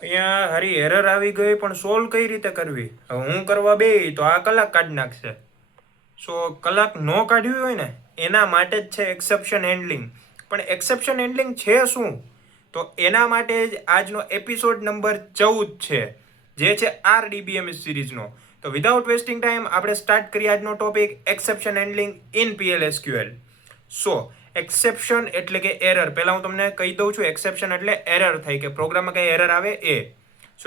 અહીંયા હારી એરર આવી ગઈ પણ સોલ્વ કઈ રીતે કરવી? હવે હું કરવા બે તો આ કલાક કાઢી નાખશે. કલાક નો કાઢવી હોય ને એના માટે જ છે એક્સેપ્શન હેન્ડલિંગ. પણ એક્સેપ્શન હેન્ડલિંગ છે શું? તો એના માટે જ આજનો એપિસોડ નંબર 14 છે, જે છે RDBMS સિરીઝનો. તો વિધાઉટ વેસ્ટિંગ ટાઈમ આપણે સ્ટાર્ટ કરીએ આજનો topic, exception handling in PLSQL. Exception એટલે કે એરર. પહેલા હું તમને કહી દઉં છું, એક્સેપ્શન એટલે એરર થાય કે પ્રોગ્રામમાં કઈ એરર આવે એ.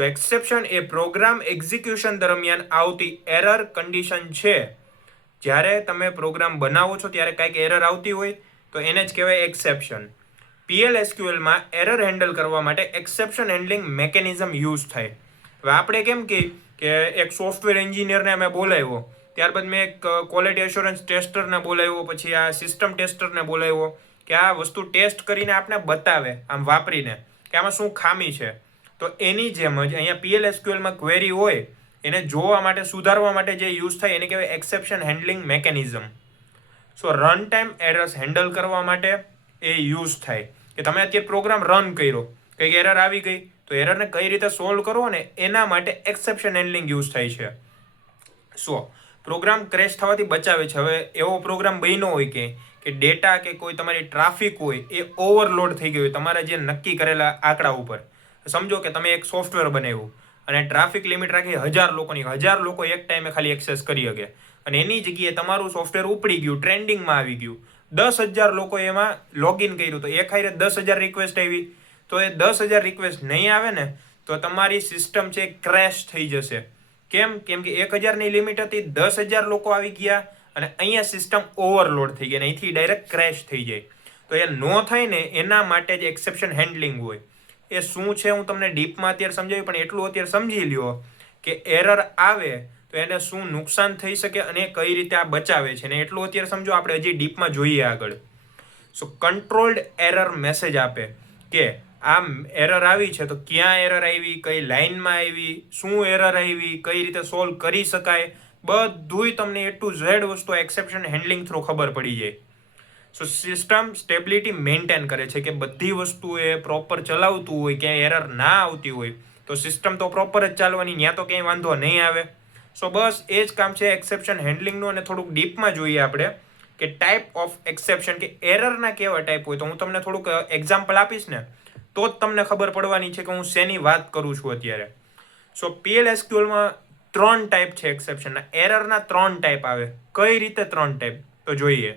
એક્સેપ્શન એ પ્રોગ્રામ એક્ઝિક્યુશન દરમિયાન આવતી એરર કન્ડિશન છે. જ્યારે તમે પ્રોગ્રામ બનાવો છો ત્યારે કંઈક એરર આવતી હોય તો એને જ કહેવાય એક્સેપ્શન. PLSQLમાં એરર હેન્ડલ કરવા માટે એક્સેપ્શન હેન્ડલિંગ મેકેનિઝમ યુઝ થાય. હવે આપણે કેમ કે એક સોફ્ટવેર એન્જિનિયરને અમે બોલાવ્યો, ત્યારબાદ મેં એક ક્વોલિટી એશ્યોરન્સ ટેસ્ટરને બોલાવ્યો, પછી આ સિસ્ટમ ટેસ્ટરને બોલાવ્યો કે આ વસ્તુ ટેસ્ટ કરીને આપણે બતાવે આમ વાપરીને કે આમાં શું ખામી છે. તો એની જેમ જ અહીંયા PLSQLમાં ક્વેરી હોય એને જોવા માટે, સુધારવા માટે જે યુઝ થાય એને કહેવાય exception handling mechanism. Run time errors handle કરવા માટે એ યુઝ થાય કે તમે અત્યારે પ્રોગ્રામ રન કર્યો, કંઈક એરર આવી ગઈ તો એરરને કઈ રીતે સોલ્વ કરવો ને એના માટે એક્સેપ્શન હેન્ડલિંગ યુઝ થાય છે. પ્રોગ્રામ ક્રેશ થવાથી બચાવે છે. હવે એવો પ્રોગ્રામ બન્યો હોય કે ડેટા કે કોઈ તમારી ટ્રાફિક હોય એ ઓવરલોડ થઈ ગયું હોય તમારા જે નક્કી કરેલા આંકડા ઉપર. સમજો કે તમે એક સોફ્ટવેર બનાવ્યું અને ટ્રાફિક લિમિટ રાખી 1000 લોકોની, 1000 લોકો એક ટાઈમે ખાલી એક્સેસ કરી શકે, અને એની જગ્યાએ તમારું સોફ્ટવેર ઉપડી ગયું, ટ્રેન્ડિંગમાં આવી ગયું, 10,000 લોકો એમાં લોગિન કર્યું, તો એક હારે 10,000 રિક્વેસ્ટ આવી. તો એ 10,000 રિક્વેસ્ટ નહીં આવે ને તો તમારી સિસ્ટમ છે ક્રેશ થઈ જશે. કેમ કે 1,000ની લિમિટ હતી, 10,000 લોકો આવી ગયા અને અહીંયા સિસ્ટમ ઓવરલોડ થઈ ગઈ અને અહીંથી ડાયરેક્ટ ક્રેશ થઈ જાય. તો એ નો થાય ને એના માટે જ એક્સેપ્શન હેન્ડલિંગ હોય. એ શું છે હું તમને ડીપમાં અત્યારે સમજાવી, પણ એટલું અત્યારે સમજી લ્યો કે એરર આવે તો એને શું નુકસાન થઈ શકે અને કઈ રીતે આ બચાવે છે, ને એટલું અત્યારે સમજો. આપણે હજી ડીપમાં જોઈએ આગળ. કંટ્રોલ્ડ એરર મેસેજ આપે કે આમ એરર આવી છે તો ક્યાં એરર આવી, કઈ લાઇનમાં આવી, શું એરર આવી, કઈ રીતે સોલ્વ કરી શકાય, બધુંય તમને A to Z વસ્તુ એક્સેપ્શન હેન્ડલિંગ થ્રુ ખબર પડી જાય. સિસ્ટમ સ્ટેબિલિટી મેન્ટેન કરે છે કે બધી વસ્તુ એ પ્રોપર ચલાવતું હોય, ક્યાંય એરર ના આવતી હોય તો સિસ્ટમ તો પ્રોપર જ ચાલવાની, ત્યાં તો ક્યાંય વાંધો નહીં આવે. બસ એ જ કામ છે એક્સેપ્શન હેન્ડલિંગનું. અને થોડુંક ડીપમાં જોઈએ આપણે કે ટાઈપ ઓફ એક્સેપ્શન, કે એરરના કેવા ટાઈપ હોય. તો હું તમને થોડુંક એક્ઝામ્પલ આપીશ ને તો જ તમને ખબર પડવાની છે કે હું શેની વાત કરું છું અત્યારે. PLSQLમાં 3 ટાઈપ છે એક્સેપ્શનના. એરરના 3 ટાઈપ આવે. કઈ રીતે 3 ટાઈપ તો જોઈએ.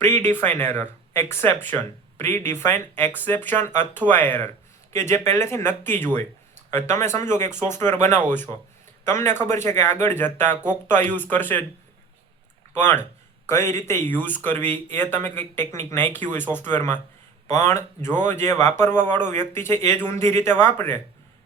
Pre define error, exception, pre define exception અથવા એરર કે જે પહેલેથી નક્કી જ હોય. તમે સમજો કે એક સોફ્ટવેર બનાવો છો, તમને ખબર છે કે આગળ જતા કોક તો આ યુઝ કરશે જ, પણ કઈ રીતે યુઝ કરવી એ તમે કંઈક ટેકનિક નાખી હોય સોફ્ટવેરમાં, પણ જો જે વાપરવા વાળો વ્યક્તિ છે એ જ ઊંધી રીતે વાપરે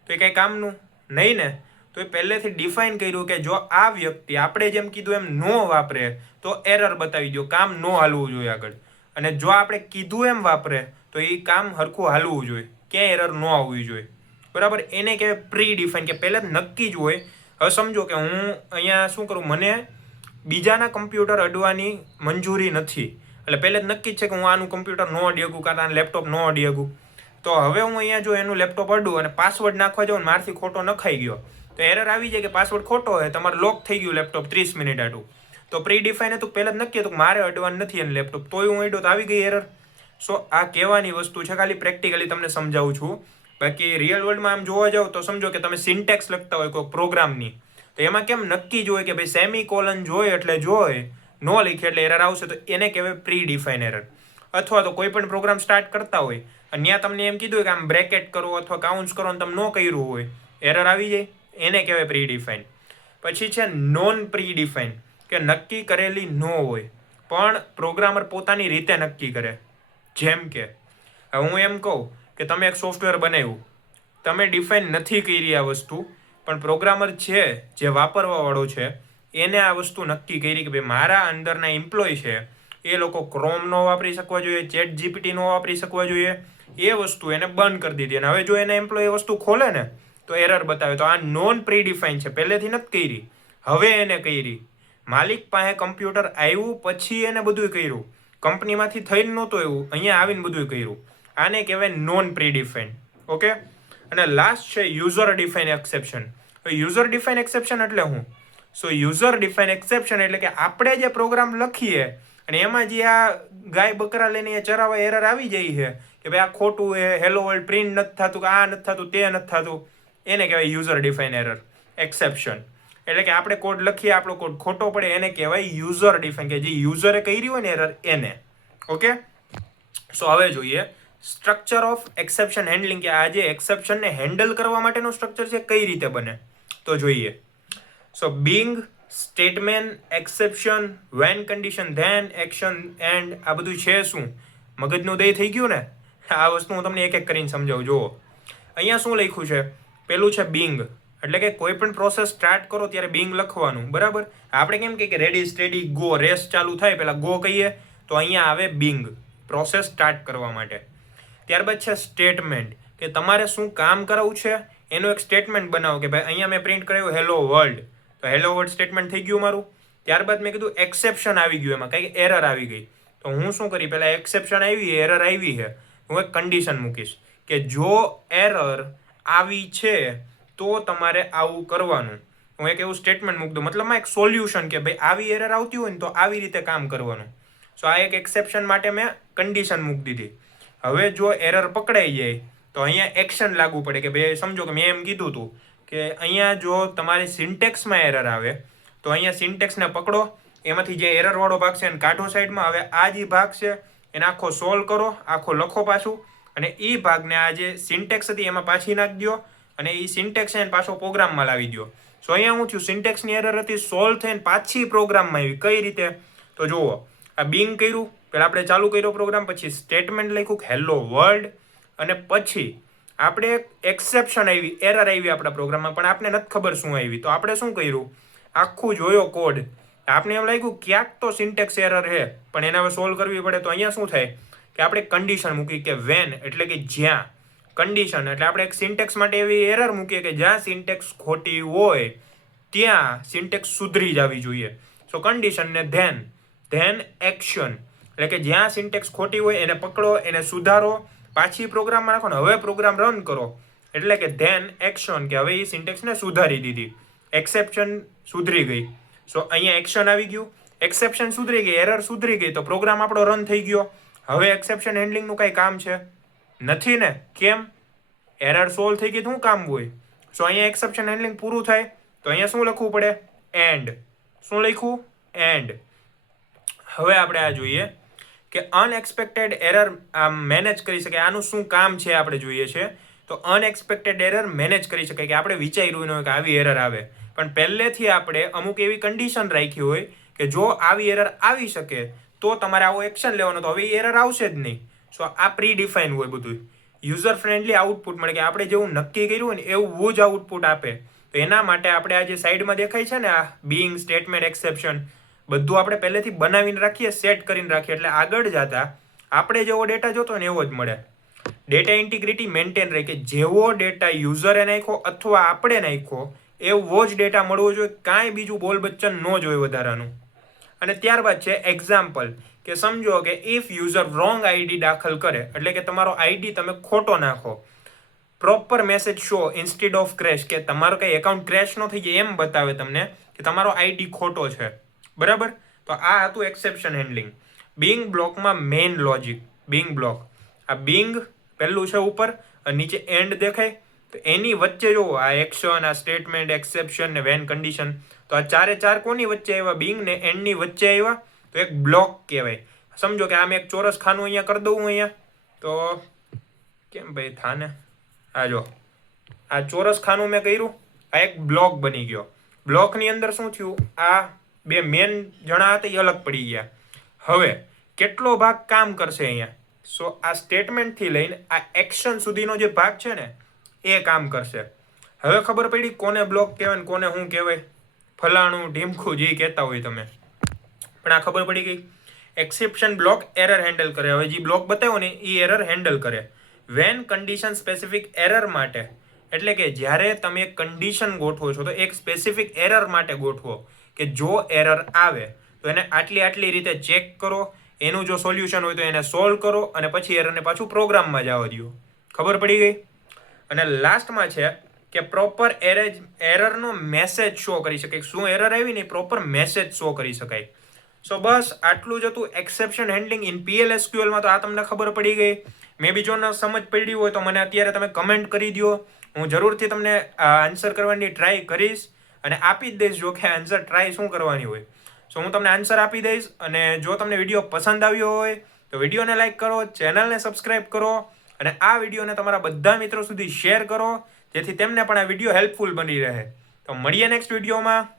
તો એ કંઈ કામનું નહીં ને. તો એ પહેલેથી ડિફાઇન કર્યું કે જો આ વ્યક્તિ આપણે જેમ કીધું એમ નો વાપરે તો એરર બતાવી દો, કામ નો હાલવું જોઈએ આગળ. અને જો આપણે કીધું એમ વાપરે તો એ કામ હરખું હાલવું જોઈએ, ક્યાંય એરર ન આવવી જોઈએ. બરાબર, એને કહેવાય પ્રી ડિફાઇન, કે પહેલાં નક્કી જ હોય. હવે સમજો કે હું અહીંયા શું કરું, મને બીજાના કમ્પ્યુટર અડવાની મંજૂરી નથી, એટલે પહેલે જ નક્કી જ છે કે હું આનું કમ્પ્યુટર ન અડી શકું, કાં આનું લેપટોપ ન અડી શકું. તો હવે હું અહીંયા જો એનું લેપટોપ અડું અને પાસવર્ડ નાખવા જાઉં, મારથી ખોટો નખાઈ ગયો તો એરર આવી જાય કે પાસવર્ડ ખોટો હોય, તમારે લોક થઈ ગયું લેપટોપ 30 મિનિટ આટું. તો પ્રી ડિફાઇન હતું, પહેલાં જ નક્કી હતું કે મારે અડવાનું નથી એને લેપટોપ, તોય હું અડ્યો તો આવી ગઈ એરર. આ કહેવાની વસ્તુ છે, ખાલી પ્રેક્ટિકલી તમને સમજાવું છું. બાકી રિયલ વર્લ્ડમાં આમ જોવા જાવ તો સમજો કે તમે સિન્ટેક્સ લખતા હોય કોઈ પ્રોગ્રામની, તો એમાં કેમ નક્કી જ હોય કે ભાઈ સેમી કોલન જોઈએ એટલે જોઈએ, નો લખે એટલે એરર આવશે, તો એને કહેવાય પ્રી ડિફાઇન એરર. અથવા તો કોઈ પણ પ્રોગ્રામ સ્ટાર્ટ કરતા હોય અને ત્યાં તમને એમ કીધું હોય કે આમ બ્રેકેટ કરો અથવા કાઉન્ટ્સ કરો અને તમે ન કર્યું હોય, એરર આવી જાય, એને કહેવાય પ્રી ડિફાઇન. પછી છે નોન પ્રી ડિફાઇન, કે નક્કી કરેલી ન હોય પણ પ્રોગ્રામર પોતાની રીતે નક્કી કરે. જેમ કે હું એમ કહું કે તમે એક સોફ્ટવેર બનાવ્યું, તમે ડિફાઇન નથી કરી આ વસ્તુ, પણ પ્રોગ્રામર છે જે વાપરવાવાળો છે એને આ વસ્તુ નક્કી કરી કે ભાઈ મારા અંદરના એમ્પ્લોય છે એ લોકો ક્રોમ ન વાપરી શકવા જોઈએ, ચેટ જીપીટી ન વાપરી શકવા જોઈએ, એ વસ્તુ એને બંધ કરી દીધી. અને હવે જો એના એમ્પ્લોય એ વસ્તુ ખોલે ને તો એરર બતાવે. તો આ નોન પ્રી ડિફાઇન છે, પહેલેથી નથી કરી, હવે એને કરી. માલિક પાસે કમ્પ્યુટર આવ્યું પછી એને બધું કર્યું, કંપનીમાંથી થઈને નહોતું એવું, અહીંયા આવીને બધું કર્યું. આને કહેવાય નોન પ્રી ડિફાઇન. ઓકે, અને લાસ્ટ છે user define exception. User define exception એટલે શું? સો યુઝર ડિફાઇન એક્સેપ્શન એટલે કે આપણે જે પ્રોગ્રામ લખીએ અને એમાં જે આ ગાય બકરા લઈને ચરાવવા એરર આવી જાય છે કે ભાઈ આ ખોટું છે, હેલો વર્લ્ડ પ્રિન્ટ નથી થતું, કે આ નથી થતું, તે નથી થતું, એને કહેવાય યુઝર ડિફાઇન એરર એક્સેપ્શન. એટલે કે આપણે કોડ લખીએ, આપણો કોડ ખોટો પડે, એને કહેવાય યુઝર ડિફાઇન, કે જે યુઝરે કરી હોય ને એરર એને. ઓકે, સો હવે જોઈએ સ્ટ્રક્ચર ઓફ એક્સેપ્શન હેન્ડલિંગ, કે આ જે એક્સેપ્શનને હેન્ડલ કરવા માટેનું સ્ટ્રક્ચર છે કઈ રીતે બને તો જોઈએ. So being, statement, exception, when condition, then, action, and, આ બધું છે શું? મગજનું દહીં થઈ ગયું ને? આ વસ્તુ હું તમને એક એક કરીને સમજાવું. જુઓ અહીંયા શું લખ્યું છે. પેલું છે બિંગ, એટલે કે કોઈ પણ પ્રોસેસ સ્ટાર્ટ કરો ત્યારે બિંગ લખવાનું, બરાબર. આપણે કેમ કે રેડી સ્ટેડી ગો, રેસ ચાલુ થાય પહેલાં ગો કહીએ, તો અહીંયા આવે બિંગ, પ્રોસેસ સ્ટાર્ટ કરવા માટે. ત્યારબાદ છે સ્ટેટમેન્ટ, કે તમારે શું કામ કરાવવું છે એનું એક સ્ટેટમેન્ટ બનાવો, કે ભાઈ અહીંયા મેં પ્રિન્ટ કરાવ્યું હેલો વર્લ્ડ, તો હેલો વર્લ્ડ સ્ટેટમેન્ટ થઈ ગયું મારું. ત્યારબાદ મેં કીધું એક્સેપ્શન આવી ગયું, એમાં કંઈક એરર આવી ગઈ, તો હું શું કરી, પહેલાં એક્સેપ્શન આવી, એરર આવી છે, હું એક કન્ડિશન મૂકીશ કે જો એરર આવી છે તો તમારે આવું કરવાનું. હું એક એવું સ્ટેટમેન્ટ મૂકી દઉં, મતલબમાં એક સોલ્યુશન, કે ભાઈ આવી એરર આવતી હોય ને તો આવી રીતે કામ કરવાનું. સો આ એક એક્સેપ્શન માટે મેં કન્ડિશન મૂકી દીધી. હવે જો એરર પકડાઈ જાય તો અહીંયા એક્શન લાગુ પડે, કે ભાઈ સમજો કે મેં એમ કીધું હતું કે અહીંયા જો તમારી સિન્ટેક્સમાં એરર આવે તો અહીંયા સિન્ટેક્સને પકડો, એમાંથી જે એરરવાળો ભાગ છે એને કાઢો સાઈડમાં. હવે આ જે ભાગ છે એને આખો સોલ્વ કરો, આખો લખો પાછું, અને એ ભાગને આ જે સિન્ટેક્સ હતી એમાં પાછી નાખી દો, અને એ સિન્ટેક્સ એને પાછો પ્રોગ્રામમાં લાવી દો. સો અહીંયા શું થયું, સિન્ટેક્સની એરર હતી, સોલ્વ થઈને પાછી પ્રોગ્રામમાં આવી. કઈ રીતે તો જુઓ, આ બિંગ કર્યું, પહેલાં આપણે ચાલુ કર્યો પ્રોગ્રામ, પછી સ્ટેટમેન્ટ લખ્યું હેલો વર્લ્ડ, અને પછી આપણે એક્સેપ્શન આવી, એરર આવી આપણા પ્રોગ્રામમાં, પણ આપણે નથી ખબર શું આવી. તો આપણે શું કર્યું, આખું જોયો કોડ, આપણે એમ લાગ્યું ક્યાંક તો સિન્ટેક્સ એરર છે, પણ એને હવે સોલ્વ કરવી પડે. તો અહીંયા શું થાય કે આપણે કન્ડિશન મૂકી, કે વેન એટલે કે જ્યાં, કન્ડિશન એટલે આપણે એક સિન્ટેક્સ માટે એવી એરર મૂકીએ કે જ્યાં સિન્ટેક્સ ખોટી હોય ત્યાં સિન્ટેક્સ સુધરી જવી જોઈએ. સો કન્ડિશન ને ધેન, ધેન એક્શન, એટલે કે જ્યાં સિન્ટેક્સ ખોટી હોય એને પકડો, એને સુધારો, પાછી પ્રોગ્રામમાં નાખો ને હવે પ્રોગ્રામ રન કરો, એટલે કે ધેન એક્શન, કે હવે એ સિન્ટેક્સને સુધારી દીધી, એક્સેપ્શન સુધરી ગઈ. સો અહીંયા એક્શન આવી ગયું, એક્સેપ્શન સુધરી ગઈ, એરર સુધરી ગઈ, તો પ્રોગ્રામ આપણો રન થઈ ગયો. હવે એક્સેપ્શન હેન્ડલિંગનું કાંઈ કામ છે નથી ને? કેમ? એરર સોલ્વ થઈ ગઈ, શું કામ હોય? સો અહીંયા એક્સેપ્શન હેન્ડલિંગ પૂરું થાય તો અહીંયા શું લખવું પડે, એન્ડ. શું લખ્યું? એન્ડ. હવે આપણે આ જોઈએ કે અનએક્સપેક્ટેડ એરર મેનેજ કરી શકે, આનું શું કામ છે આપણે જોઈએ છે. તો અનએક્સપેક્ટેડ એરર મેનેજ કરી શકાય, કે આપણે વિચાર્યું ન હોય કે આવી એરર આવે, પણ પહેલેથી આપણે અમુક એવી કન્ડિશન રાખી હોય કે જો આવી એરર આવી શકે તો તમારે આવો એક્શન લેવાનો, તો હવે એ એરર આવશે જ નહીં. સો આ પ્રી ડિફાઇન હોય બધું. યુઝર ફ્રેન્ડલી આઉટપુટ મળે, કે આપણે જેવું નક્કી કર્યું હોય ને એવું જ આઉટપુટ આપે. તો એના માટે આપણે આ જે સાઈડમાં દેખાય છે ને, આ બિંગ, સ્ટેટમેન્ટ, એક્સેપ્શન, બધું આપણે પહેલેથી બનાવીને રાખીએ, સેટ કરીને રાખીએ, એટલે આગળ જતા આપણે જેવો ડેટા જોતો ને એવો જ મળે. ડેટા ઇન્ટિગ્રિટી મેન્ટેન રહે, કે જેવો ડેટા યુઝરે નાખ્યો અથવા આપણે નાખ્યો એવો જ ડેટા મળવો જોઈએ, કાંઈ બીજું બોલ બચ્ચન ન જોઈએ વધારાનું. અને ત્યારબાદ છે એક્ઝામ્પલ, કે સમજો કે ઇફ યુઝર રોંગ આઈડી દાખલ કરે, એટલે કે તમારો આઈડી તમે ખોટો નાખો, proper message show instead of crash, કે તમારો કંઈ એકાઉન્ટ ક્રેશ ન થઈ જાય એમ બતાવે તમને કે તમારો આઈડી ખોટો છે, બરાબર. તો આ હતું એક્સેપ્શન હેન્ડલિંગ. બિંગ બ્લોકમાં મેઇન લોજિક, બિંગ બ્લોક, આ બિંગ પહેલું છે ઉપર, નીચે એન્ડ દેખાય, તો એની વચ્ચે જુઓ આ એક્શન, આ સ્ટેટમેન્ટ, એક્સેપ્શન ને વેન કન્ડિશન. તો આ ચારે ચાર કોની વચ્ચે આવ્યા, બિંગ ને એન્ડની વચ્ચે આવ્યા, તો એક બ્લોક કહેવાય. સમજો કે આમ એક ચોરસ ખાનું અહીંયા કરી દઉં અહીંયા, તો કેમ ભાઈ થાને, આ જો આ ચોરસ ખાનું મેં કર્યું, આ એક બ્લોક બની ગયો. બ્લોકની અંદર શું થયું, આ બે મેન જણા હતા એ અલગ પડી ગયા. હવે કેટલો ભાગ કામ કરશે અહીંયા? સો આ સ્ટેટમેન્ટથી લઈને આ એક્શન સુધીનો જે ભાગ છે ને એ કામ કરશે. હવે ખબર પડી કોને બ્લોક કહેવાય ને કોને શું કહેવાય, ફલાણું ઢીમખું જે કહેતા હોય તમે, પણ આ ખબર પડી ગઈ. એક્સેપ્શન બ્લોક એરર હેન્ડલ કરે. હવે જે બ્લોક બતાવ્યો ને એ એરર હેન્ડલ કરે. વેન કન્ડિશન સ્પેસિફિક એરર માટે, એટલે કે જ્યારે તમે એક કન્ડિશન ગોઠવો છો તો એક સ્પેસિફિક એરર માટે ગોઠવો, કે જો એરર આવે તો એને આટલી રીતે ચેક કરો, એનું જો સોલ્યુશન હોય તો એને સોલ્વ કરો, અને પછી એરરને પાછું પ્રોગ્રામમાં જવા દો. ખબર પડી ગઈ? અને લાસ્ટમાં છે કે પ્રોપર એરરનો મેસેજ શો કરી શકે. શું એરર આવી ને પ્રોપર મેસેજ શો કરી શકાય. સો બસ આટલું જ હતું એક્સેપ્શન હેન્ડલિંગ ઇન PLSQLમાં. તો આ તમને ખબર પડી ગઈ. મે બી જો ન સમજ પડી હોય તો મને અત્યારે તમે કમેન્ટ કરી દો. હું જરૂરથી તમને આન્સર કરવાની ટ્રાય કરીશ અને આપી જ દઈશ જો કે આન્સર ટ્રાય શું કરવાની હોય. સો હું તમને આન્સર આપી દઈશ. અને જો તમને વિડીયો પસંદ આવ્યો હોય તો વિડીયોને લાઈક કરો, ચેનલને સબસ્ક્રાઈબ કરો અને આ વિડીયોને તમારા બધા મિત્રો સુધી શેર કરો જેથી તેમને પણ આ વિડીયો હેલ્પફુલ બની રહે. તો મળીએ નેક્સ્ટ વિડીયોમાં.